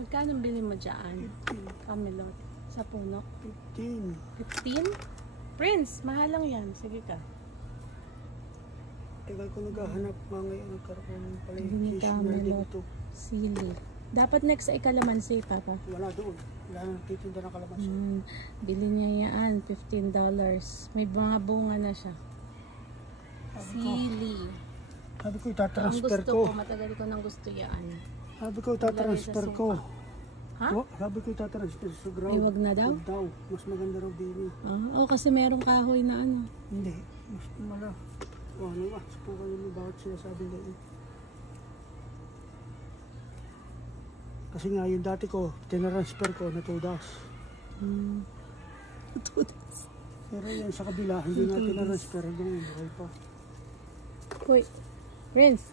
Magkano bili mo dyan? Camelot. Sa puno? 15. 15? Prince, mahal lang yan. Sige ka. Tagal ko naghahanap mga ngayon. Nagkaroon pala Bili yung fish na camelot. dito. Sili. Dapat next ay kalamansi, Papa. Wala doon. Wala nang titinda ng kalamansi. Bili niya yan. $15. May mga bunga na siya. Sili. Sabi ko Ang itatransfer gusto ko. ko, matagal ko nang gusto yan. Sabi ko itatransfer ko. Ha? Oh, sabi ko itatransfer sa ground. Ay, wag na daw? Wag daw. Mas maganda raw din eh. Oo, kasi merong kahoy na ano. Hindi. Mas mala. Oh, ano ba? Subukan nyo bakit sinasabi ganyan. Kasi nga yung dati ko, tinransfer ko na 2 days. Pero yan sa kabila, hindi nga tinransfer hanggang buhay pa. Uy, Prince.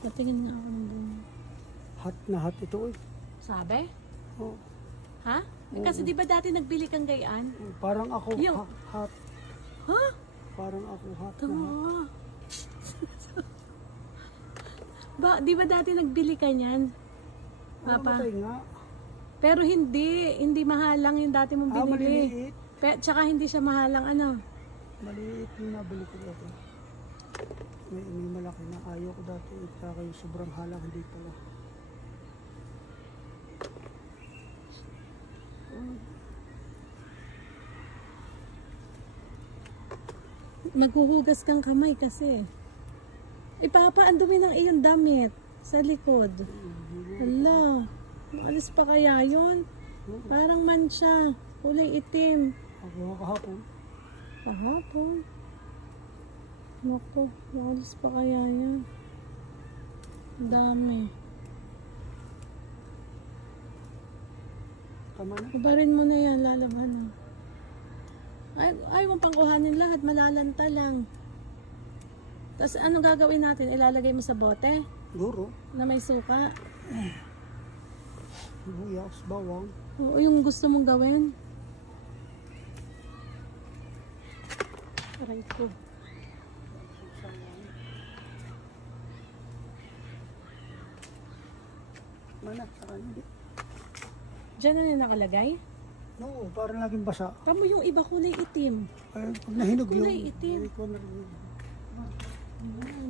Patingin nga ako ng bunga. Hot na hot ito eh. Sabi? Oh, Ha? Kasi di ba dati nagbili kang gayaan? parang ako Yung- hot. Ha? Parang ako hot na hot. Tama. Di ba dati nagbili ka niyan? Papa? Mamatay nga. Pero hindi mahalang yung dati mong binili. Maliliit. Tsaka hindi siya mahalang ano. Maliit yung nabili ko dati. May malaki na ayaw ko dati. Saka yung sobrang halang, hindi pala. Maghuhugas kang kamay kasi. Papa, ang dumi ng iyong damit sa likod. Hala, maalis pa kaya yun? Parang mancha, kulay itim. Ako nga kahapon. Kahapon. Naku, maalis pa kaya yan? Ang dami. Tama na. Ibarin mo na yan, lalaban na. Ay mo pang kuhanin lahat, malalanta lang. Tapos ano gagawin natin? Ilalagay mo sa bote Guro. na may suka? Buyas, bawang. Oo, yung gusto mong gawin. Aray ko. Mana, saka hindi. Diyan na yung nakalagay? No, parang laging basa. Tamo yung iba kulay itim. Ay, pag nahinog Kulay yun. itim. Hindi ko na rin.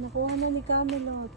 Nakuha na ni Camelot.